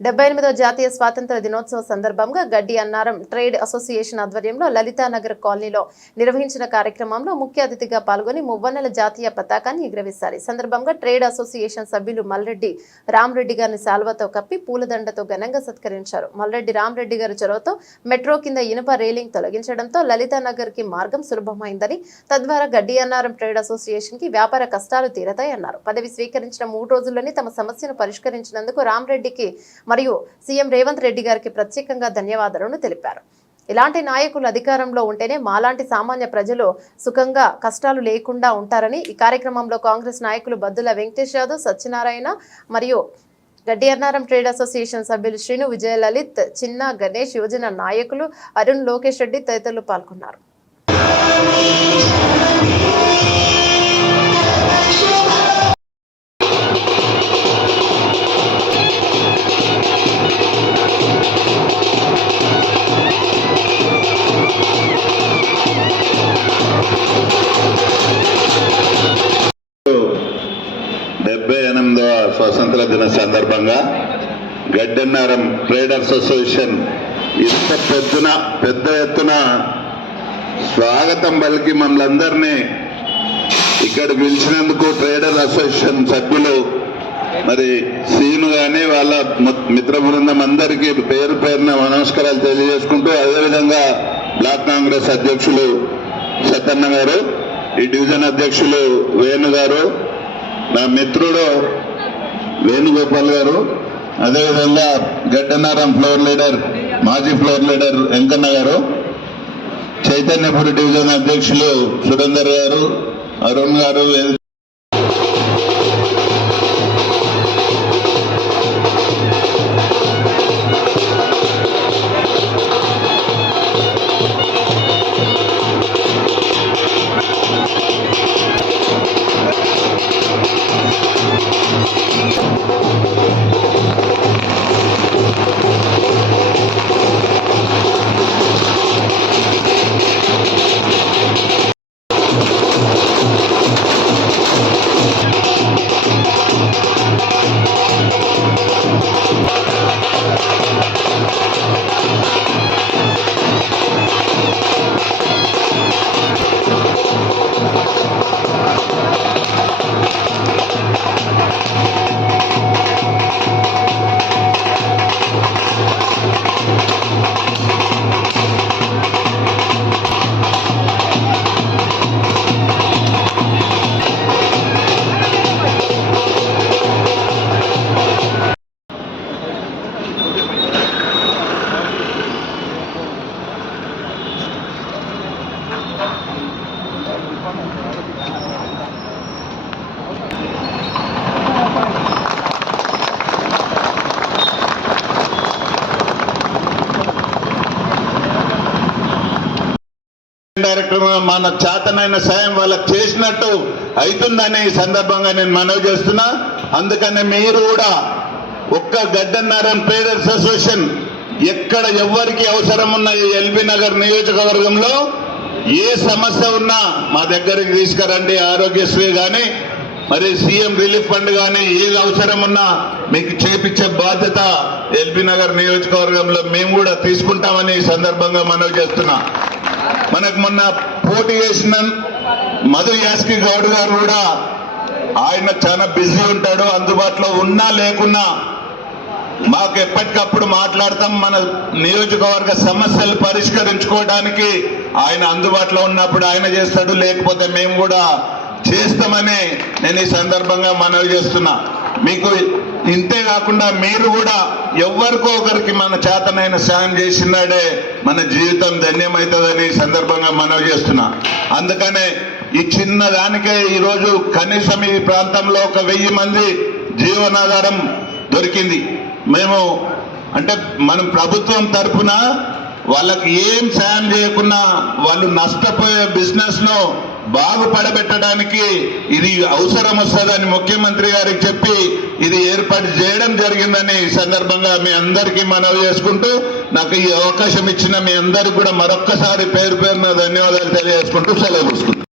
డెబ్బై ఎనిమిదో జాతీయ స్వాతంత్ర దినోత్సవ సందర్భంగా గడ్డి అన్నారం ట్రేడ్ అసోసియేషన్ ఆధ్వర్యంలో లలితానగర్ కాలనీలో నిర్వహించిన కార్యక్రమంలో ముఖ్య అతిథిగా పాల్గొని మువ్వన్నెల జాతీయ పతాకాన్ని ఎగురవేశారు. ఈ సందర్భంగా ట్రేడ్ అసోసియేషన్ సభ్యులు మల్రెడ్డి రామ్రెడ్డి గారిని శాల్వతో కప్పి పూలదండతో ఘనంగా సత్కరించారు. మల్రెడ్డి రామ్రెడ్డి గారి చొరవతో మెట్రో కింద ఇనుప రైలింగ్ తొలగించడంతో లలితానగర్కి మార్గం సులభమైందని తద్వారా గడ్డి అన్నారం ట్రేడ్ అసోసియేషన్కి వ్యాపార కష్టాలు తీరతాయన్నారు. పదవి స్వీకరించిన మూడు రోజుల్లోనే తమ సమస్యను పరిష్కరించినందుకు రామ్రెడ్డికి మరియు సీఎం రేవంత్ రెడ్డి గారికి ప్రత్యేకంగా ధన్యవాదాలను తెలిపారు. ఇలాంటి నాయకులు అధికారంలో ఉంటేనే మాలాంటి సామాన్య ప్రజలు సుఖంగా కష్టాలు లేకుండా ఉంటారని ఈ కార్యక్రమంలో కాంగ్రెస్ నాయకులు బద్దుల వెంకటేష్ యాదవ్ సత్యనారాయణ మరియు గడ్డి అన్నారం ట్రేడ్ అసోసియేషన్ సభ్యులు శ్రీను విజయలలిత్ చిన్న గణేష్ యువజన నాయకులు అరుణ్ లోకేష్ రెడ్డి తదితరులు పాల్గొన్నారు. సందర్భంగా గడ్డన్నారం ట్రేడర్స్ అసోసియేషన్ ఇంత పెద్దన పెద్ద ఎత్తున స్వాగతం పలికి మమ్మల్ందరినీ ఇక్కడ పిలిచినందుకు ట్రేడర్ అసోసియేషన్ సభ్యులు మరి సీను కానీ వాళ్ళ మిత్రబృందం మిత్ర బృందం అందరికీ పేరు పేరున నమస్కారాలు తెలియజేసుకుంటూ అదేవిధంగా బ్లాక్ కాంగ్రెస్ అధ్యక్షులు సతన్న గారు ఈ డివిజన్ అధ్యక్షులు వేణు గారు నా మిత్రుడు వేణుగోపాల్ గారు అదేవిధంగా గడ్డనారం ఫ్లోర్ లీడర్ మాజీ ఫ్లోర్ లీడర్ వెంకన్న గారు చైతన్యపురి డివిజన్ అధ్యక్షులు సురేందర్ గారు అరుణ్ గారు వే- మన చేతనైన సాయం వాళ్ళకి చేసినట్టు అవుతుందని ఈ సందర్భంగా నేను మనవి చేస్తున్నా. అందుకని మీరు కూడా ఒక్క గడ్డన్నారాయణ ట్రేడర్స్ అసోసియేషన్ ఎక్కడ ఎవరికి అవసరం ఉన్న ఎల్బీ నగర్ నియోజకవర్గంలో ఏ సమస్య ఉన్నా మా దగ్గరికి తీసుకురండి ఆరోగ్యశ్రీ కానీ మరి సీఎం రిలీఫ్ ఫండ్ కానీ ఏది అవసరం ఉన్నా మీకు చేపించే బాధ్యత ఎల్బీ నగర్ నియోజకవర్గంలో మేము కూడా తీసుకుంటామని ఈ సందర్భంగా మనవి చేస్తున్నా. మనకు మొన్న పోటీ చేసిన మధు యాస్కి గౌడ్ గారు కూడా ఆయన చాలా బిజీ ఉంటాడు అందుబాటులో ఉన్నా లేకున్నా మాకు ఎప్పటికప్పుడు మాట్లాడతాం. మన నియోజకవర్గ సమస్యలు పరిష్కరించుకోవడానికి ఆయన అందుబాటులో ఉన్నప్పుడు ఆయన చేస్తాడు లేకపోతే మేము కూడా చేస్తామని నేను ఈ సందర్భంగా మనవి చేస్తున్నా. మీకు ఇంతే కాకుండా మీరు కూడా ఎవరికో ఒకరికి మన చేతనైన సాయం చేసినాడే మన జీవితం ధన్యమవుతుందని సందర్భంగా మనవి చేస్తున్నా. అందుకనే ఈ చిన్న దానికే ఈరోజు కనీసం ఈ ప్రాంతంలో ఒక వెయ్యి మంది జీవనాధారం దొరికింది. మేము అంటే మనం ప్రభుత్వం తరఫున వాళ్ళకి ఏం సాయం చేయకున్నా వాళ్ళు నష్టపోయే బిజినెస్లో బాగుపడబెట్టడానికి ఇది అవసరం వస్తుందని ముఖ్యమంత్రి గారికి చెప్పి ఇది ఏర్పాటు చేయడం జరిగిందని ఈ సందర్భంగా మీ అందరికీ మనవి చేసుకుంటూ నాకు ఈ అవకాశం ఇచ్చిన మీ అందరికి కూడా మరొక్కసారి పేరు పేరున ధన్యవాదాలు తెలియజేసుకుంటూ సెలవు తీసుకుంటాను